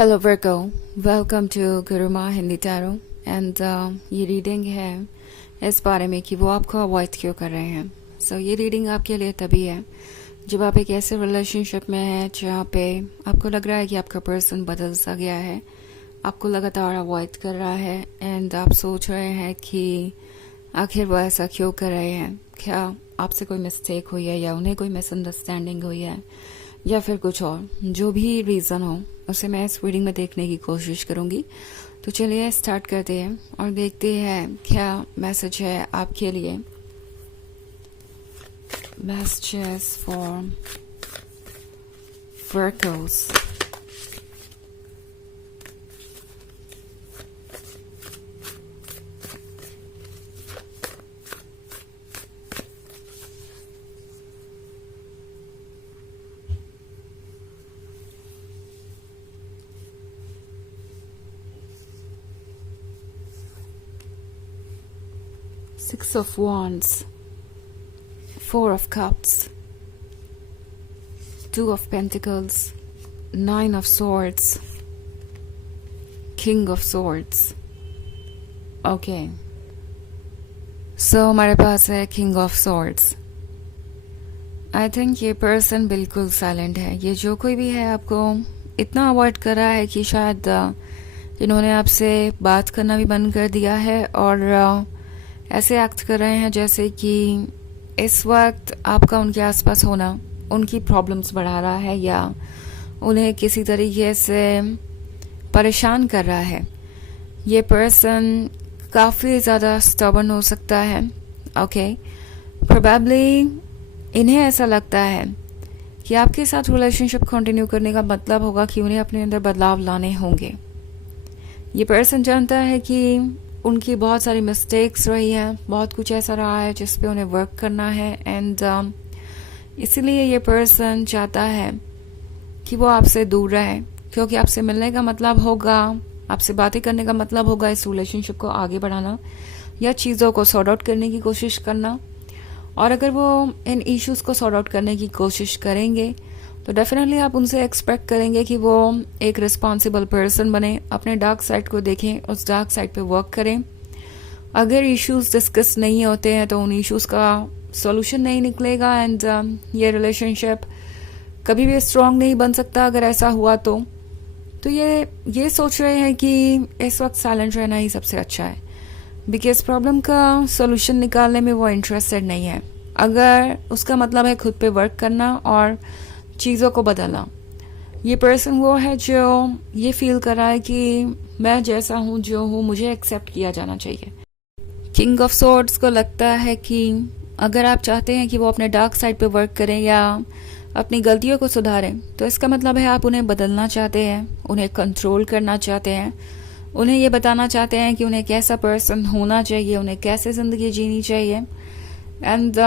Hello वर्को, welcome to Guruma Hindi tarot and ये reading है इस बारे में कि वो आपको अवॉइड क्यों कर रहे हैं। ये रीडिंग आपके लिए तभी है जब आप एक ऐसे रिलेशनशिप में हैं जहाँ पे आपको लग रहा है कि आपका पर्सन बदल सा गया है, आपको लगातार अवॉइड कर रहा है एंड आप सोच रहे हैं कि आखिर वो ऐसा क्यों कर रहे हैं। क्या आपसे कोई मिस्टेक हुई है या उन्हें कोई मिसअंडरस्टैंडिंग हुई है या फिर कुछ और, जो भी रीज़न हो उसे मैं इस रीडिंग में देखने की कोशिश करूंगी। तो चलिए स्टार्ट करते हैं और देखते हैं क्या मैसेज है आपके लिए। Messages for workers. Six of Wands, Four of Cups, Two of Pentacles, Nine of Swords, King of Swords. Okay, so हमारे पास है King of Swords. I think ये पर्सन बिल्कुल साइलेंट है। ये जो कोई भी है आपको इतना अवॉइड कर रहा है कि शायद इन्होंने आपसे बात करना भी बंद कर दिया है और ऐसे एक्ट कर रहे हैं जैसे कि इस वक्त आपका उनके आसपास होना उनकी प्रॉब्लम्स बढ़ा रहा है या उन्हें किसी तरीके से परेशान कर रहा है। ये पर्सन काफ़ी ज़्यादा स्टबर्न हो सकता है। ओके, प्रोबेबली इन्हें ऐसा लगता है कि आपके साथ रिलेशनशिप कंटिन्यू करने का मतलब होगा कि उन्हें अपने अंदर बदलाव लाने होंगे। ये पर्सन जानता है कि उनकी बहुत सारी मिस्टेक्स रही हैं, बहुत कुछ ऐसा रहा है जिस पे उन्हें वर्क करना है एंड इसीलिए ये पर्सन चाहता है कि वो आपसे दूर रहे, क्योंकि आपसे मिलने का मतलब होगा, आपसे बातें करने का मतलब होगा इस रिलेशनशिप को आगे बढ़ाना या चीज़ों को सॉर्ट आउट करने की कोशिश करना। और अगर वो इन इश्यूज़ को सॉर्ट आउट करने की कोशिश करेंगे तो डेफिनेटली आप उनसे एक्सपेक्ट करेंगे कि वो एक रिस्पॉन्सिबल पर्सन बने, अपने डार्क साइड को देखें, उस डार्क साइड पे वर्क करें। अगर इश्यूज डिस्कस नहीं होते हैं तो उन इश्यूज का सॉल्यूशन नहीं निकलेगा एंड ये रिलेशनशिप कभी भी स्ट्रांग नहीं बन सकता अगर ऐसा हुआ तो ये सोच रहे हैं कि इस वक्त साइलेंट रहना ही सबसे अच्छा है, बिकॉज प्रॉब्लम का सॉल्यूशन निकालने में वो इंटरेस्टेड नहीं है। अगर उसका मतलब है खुद पे वर्क करना और चीज़ों को बदलना। ये पर्सन वो है जो ये फील कर रहा है कि मैं जैसा हूँ जो हूँ मुझे एक्सेप्ट किया जाना चाहिए। किंग ऑफ सोर्ड्स को लगता है कि अगर आप चाहते हैं कि वो अपने डार्क साइड पे वर्क करें या अपनी गलतियों को सुधारें तो इसका मतलब है आप उन्हें बदलना चाहते हैं, उन्हें कंट्रोल करना चाहते हैं, उन्हें ये बताना चाहते हैं कि उन्हें कैसा पर्सन होना चाहिए, उन्हें कैसे ज़िंदगी जीनी चाहिए एंड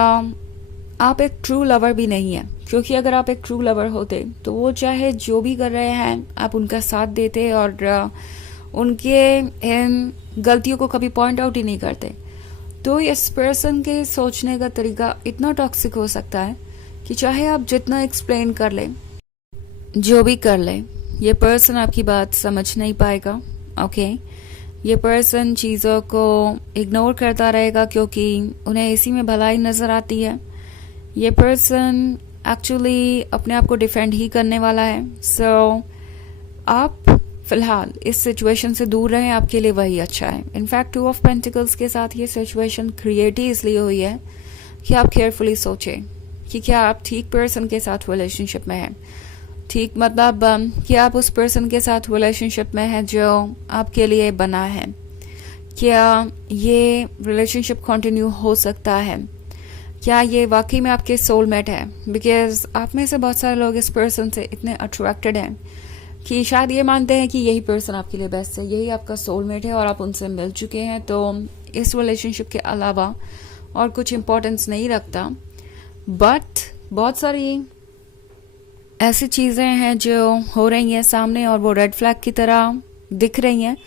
आप एक ट्रू लवर भी नहीं है, क्योंकि अगर आप एक ट्रू लवर होते तो वो चाहे जो भी कर रहे हैं आप उनका साथ देते और उनके इन गलतियों को कभी पॉइंट आउट ही नहीं करते। तो इस पर्सन के सोचने का तरीका इतना टॉक्सिक हो सकता है कि चाहे आप जितना एक्सप्लेन कर लें, जो भी कर लें, ये पर्सन आपकी बात समझ नहीं पाएगा। ओके, ये पर्सन चीज़ों को इग्नोर करता रहेगा क्योंकि उन्हें इसी में भलाई नज़र आती है। ये पर्सन एक्चुअली अपने आप को डिफेंड ही करने वाला है। आप फिलहाल इस सिचुएशन से दूर रहें, आपके लिए वही अच्छा है। इनफैक्ट 2 ऑफ पेंटिकल्स के साथ ये सिचुएशन क्रिएट ही इसलिए हुई है कि आप केयरफुली सोचें कि क्या आप ठीक पर्सन के साथ रिलेशनशिप में हैं। ठीक मतलब कि आप उस पर्सन के साथ रिलेशनशिप में हैं जो आपके लिए बना है। क्या ये रिलेशनशिप कंटिन्यू हो सकता है? क्या ये वाकई में आपके सोलमेट है? बिकॉज आप में से बहुत सारे लोग इस पर्सन से इतने अट्रैक्टेड हैं कि शायद ये मानते हैं कि यही पर्सन आपके लिए बेस्ट है, यही आपका सोलमेट है और आप उनसे मिल चुके हैं तो इस रिलेशनशिप के अलावा और कुछ इम्पोर्टेंस नहीं रखता। बट बहुत सारी ऐसी चीज़ें हैं जो हो रही हैं सामने और वो रेड फ्लैग की तरह दिख रही हैं।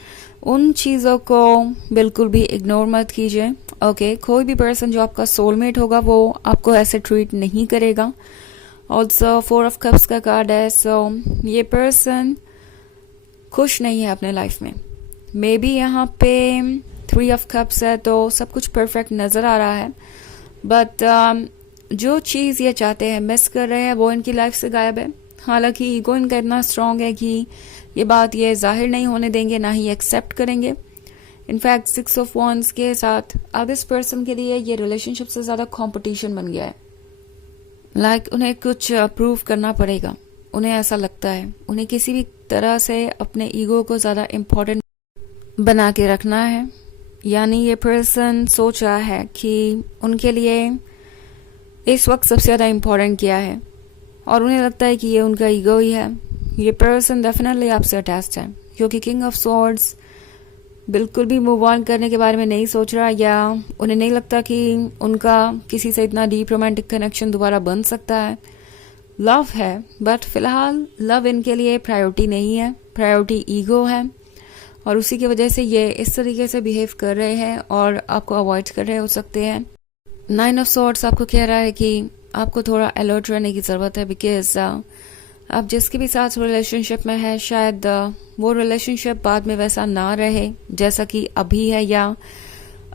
उन चीज़ों को बिल्कुल भी इग्नोर मत कीजिए। ओके, कोई भी पर्सन जो आपका सोलमेट होगा वो आपको ऐसे ट्रीट नहीं करेगा। ऑल्सो 4 ऑफ कप्स का कार्ड है। सो ये पर्सन खुश नहीं है अपने लाइफ में। मे बी यहाँ पे 3 ऑफ कप्स है तो सब कुछ परफेक्ट नज़र आ रहा है, बट जो चीज़ ये चाहते हैं, मिस कर रहे हैं, वो इनकी लाइफ से गायब है। हालांकि ईगो इनका इतना स्ट्रांग है कि ये बात ये जाहिर नहीं होने देंगे, ना ही एक्सेप्ट करेंगे। इनफैक्ट 6 ऑफ वॉन्ड्स के साथ अब इस पर्सन के लिए ये रिलेशनशिप से ज़्यादा कंपटीशन बन गया है। लाइक उन्हें कुछ प्रूव करना पड़ेगा, उन्हें ऐसा लगता है। उन्हें किसी भी तरह से अपने ईगो को ज़्यादा इम्पोर्टेंट बना के रखना है। यानी ये पर्सन सोच रहा है कि उनके लिए इस वक्त सबसे ज़्यादा इम्पोर्टेंट क्या है, और उन्हें लगता है कि ये उनका ईगो ही है। ये पर्सन डेफिनेटली आपसे अटैच्ड है, क्योंकि किंग ऑफ स्वॉर्ड्स बिल्कुल भी मूव ऑन करने के बारे में नहीं सोच रहा, या उन्हें नहीं लगता कि उनका किसी से इतना डीप रोमांटिक कनेक्शन दोबारा बन सकता है। लव है, बट फिलहाल लव इनके लिए प्रायोरिटी नहीं है, प्रायोरिटी ईगो है, और उसी की वजह से ये इस तरीके से बिहेव कर रहे हैं और आपको अवॉइड कर रहे हो सकते हैं। 9 ऑफ स्वॉर्ड्स आपको कह रहा है कि आपको थोड़ा अलर्ट रहने की ज़रूरत है, बिकॉज आप जिसके भी साथ रिलेशनशिप में है, शायद वो रिलेशनशिप बाद में वैसा ना रहे जैसा कि अभी है, या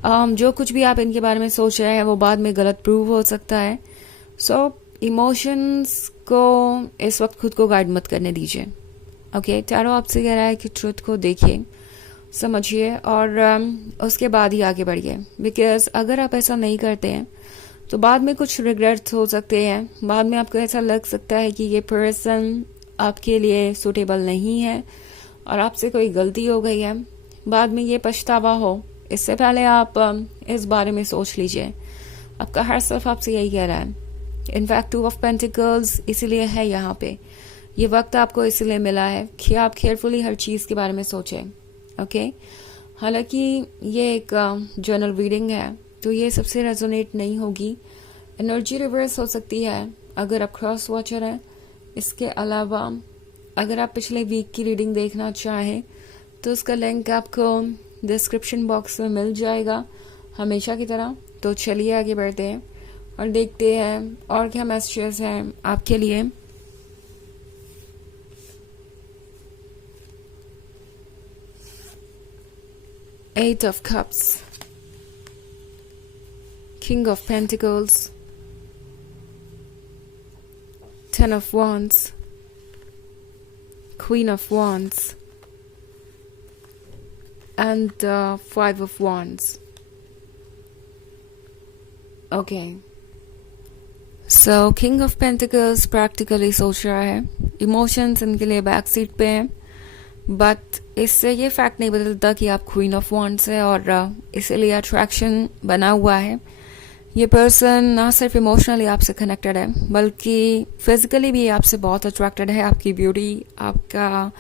जो कुछ भी आप इनके बारे में सोच रहे हैं वो बाद में गलत प्रूव हो सकता है। सो इमोशंस को इस वक्त खुद को गाइड मत करने दीजिए। ओके, टैरो आपसे कह रहा है कि ट्रुथ को देखिए, समझिए, और उसके बाद ही आगे बढ़िए। बिकॉज अगर आप ऐसा नहीं करते हैं तो बाद में कुछ रिग्रेट्स हो सकते हैं। बाद में आपको ऐसा लग सकता है कि ये पर्सन आपके लिए सूटेबल नहीं है और आपसे कोई गलती हो गई है। बाद में ये पछतावा हो, इससे पहले आप इस बारे में सोच लीजिए। आपका हर सेल्फ आपसे यही कह रहा है। इनफैक्ट 2 ऑफ पेंटिकल्स इसीलिए है यहाँ पे। ये वक्त आपको इसलिए मिला है कि आप केयरफुली हर चीज़ के बारे में सोचें। ओके, हालांकि ये एक जर्नल रीडिंग है तो ये सबसे रेजोनेट नहीं होगी। एनर्जी रिवर्स हो सकती है अगर आप क्रॉस वॉचर हैं। इसके अलावा अगर आप पिछले वीक की रीडिंग देखना चाहें तो उसका लिंक आपको डिस्क्रिप्शन बॉक्स में मिल जाएगा हमेशा की तरह। तो चलिए आगे बढ़ते हैं और देखते हैं और क्या मैसेजेस हैं आपके लिए। Eight of Cups, King of Pentacles, 10 of Wands, Queen of Wands, and 5 of Wands. Okay. So King of Pentacles practically सोच रहा है, इमोशंस इनके लिए बैक सीट पे हैं, बट इससे ये फैक्ट नहीं बदलता कि आप क्वीन ऑफ वॉन्ड्स है और इसीलिए अट्रैक्शन बना हुआ है। ये पर्सन ना सिर्फ इमोशनली आपसे कनेक्टेड है बल्कि फिजिकली भी आपसे बहुत अट्रैक्टेड है। आपकी ब्यूटी, आपका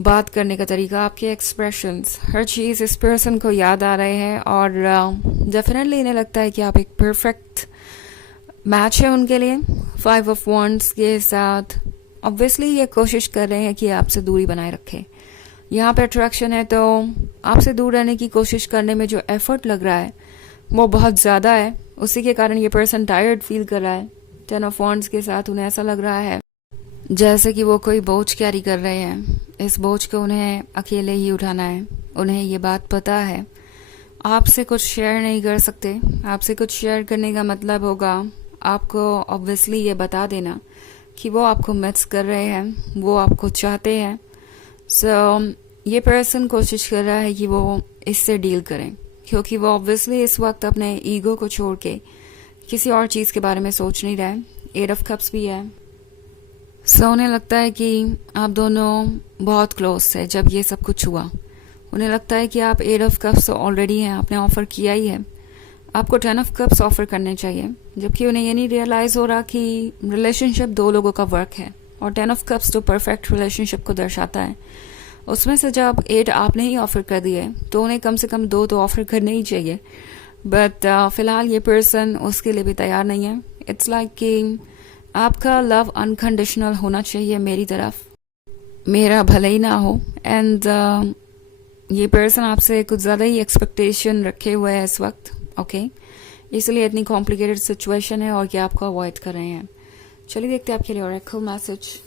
बात करने का तरीका, आपके एक्सप्रेशंस, हर चीज़ इस पर्सन को याद आ रहे हैं और डेफिनेटली इन्हें लगता है कि आप एक परफेक्ट मैच है उनके लिए 5 ऑफ वॉन्ड्स के साथ। ऑब्वियसली ये कोशिश कर रहे हैं कि आपसे दूरी बनाए रखें। यहाँ पे अट्रैक्शन है तो आपसे दूर रहने की कोशिश करने में जो एफर्ट लग रहा है वो बहुत ज़्यादा है। उसी के कारण ये पर्सन टायर्ड फील कर रहा है। 10 ऑफ वॉन्ड्स के साथ उन्हें ऐसा लग रहा है जैसे कि वो कोई बोझ कैरी कर रहे हैं। इस बोझ को उन्हें अकेले ही उठाना है। उन्हें ये बात पता है आपसे कुछ शेयर नहीं कर सकते। आपसे कुछ शेयर करने का मतलब होगा आपको ऑब्वियसली ये बता देना कि वो आपको मिस कर रहे हैं, वो आपको चाहते हैं। सो ये पर्सन कोशिश कर रहा है कि वो इससे डील करें, क्योंकि वो ऑब्वियसली इस वक्त अपने ईगो को छोड़ के किसी और चीज़ के बारे में सोच नहीं रहे। 8 ऑफ कप्स भी है। सो उन्हें लगता है कि आप दोनों बहुत क्लोज है जब ये सब कुछ हुआ। उन्हें लगता है कि आप 8 ऑफ कप्स ऑलरेडी हैं, आपने ऑफर किया ही है। आपको 10 ऑफ कप्स ऑफर करने चाहिए, जबकि उन्हें ये नहीं रियलाइज़ हो रहा कि रिलेशनशिप 2 लोगों का वर्क है और 10 ऑफ कप्स जो परफेक्ट रिलेशनशिप को दर्शाता है उसमें से जब 8 आपने ही ऑफर कर दिए तो उन्हें कम से कम 2 तो ऑफर करने ही चाहिए। बट फिलहाल ये पर्सन उसके लिए भी तैयार नहीं है। इट्स लाइक कि आपका लव अनकंडीशनल होना चाहिए मेरी तरफ, मेरा भले ही ना हो। एंड ये पर्सन आपसे कुछ ज़्यादा ही एक्सपेक्टेशन रखे हुए है इस वक्त। ओके, इसलिए इतनी कॉम्प्लिकेटेड सिचुएशन है और ये आपको अवॉइड कर रहे हैं। चलिए देखते हैं आपके लिए Oracle message.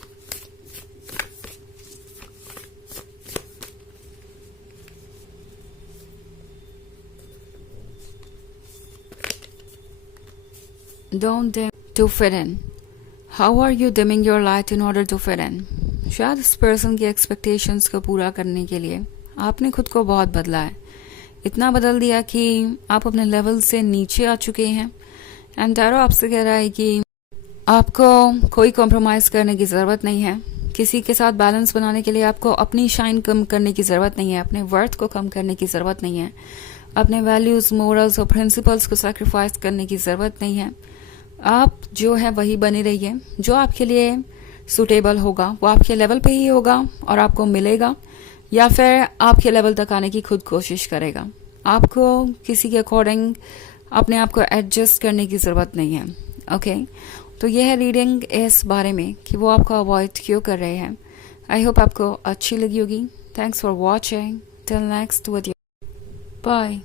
Don't dim to fit in. How are you dimming your light in order to fit in? शायद इस पर्सन की एक्सपेक्टेशंस को पूरा करने के लिए आपने खुद को बहुत बदला है, इतना बदल दिया कि आप अपने लेवल से नीचे आ चुके हैं। एंड टैरो आपसे कह रहा है कि आपको कोई कॉम्प्रोमाइज़ करने की ज़रूरत नहीं है। किसी के साथ बैलेंस बनाने के लिए आपको अपनी शाइन कम करने की ज़रूरत नहीं है, अपने वर्थ को कम करने की ज़रूरत नहीं है, अपने वैल्यूज़, मोरल्स और प्रिंसिपल्स को सैक्रिफाइस करने की ज़रूरत नहीं है। आप जो है वही बने रहिए, जो आपके लिए सूटेबल होगा वो आपके लेवल पे ही होगा और आपको मिलेगा, या फिर आपके लेवल तक आने की खुद कोशिश करेगा। आपको किसी के अकॉर्डिंग अपने आप को एडजस्ट करने की ज़रूरत नहीं है। ओके, तो यह है रीडिंग इस बारे में कि वो आपको अवॉइड क्यों कर रहे हैं। आई होप आपको अच्छी लगी होगी। Thanks for watching. Till next video, bye.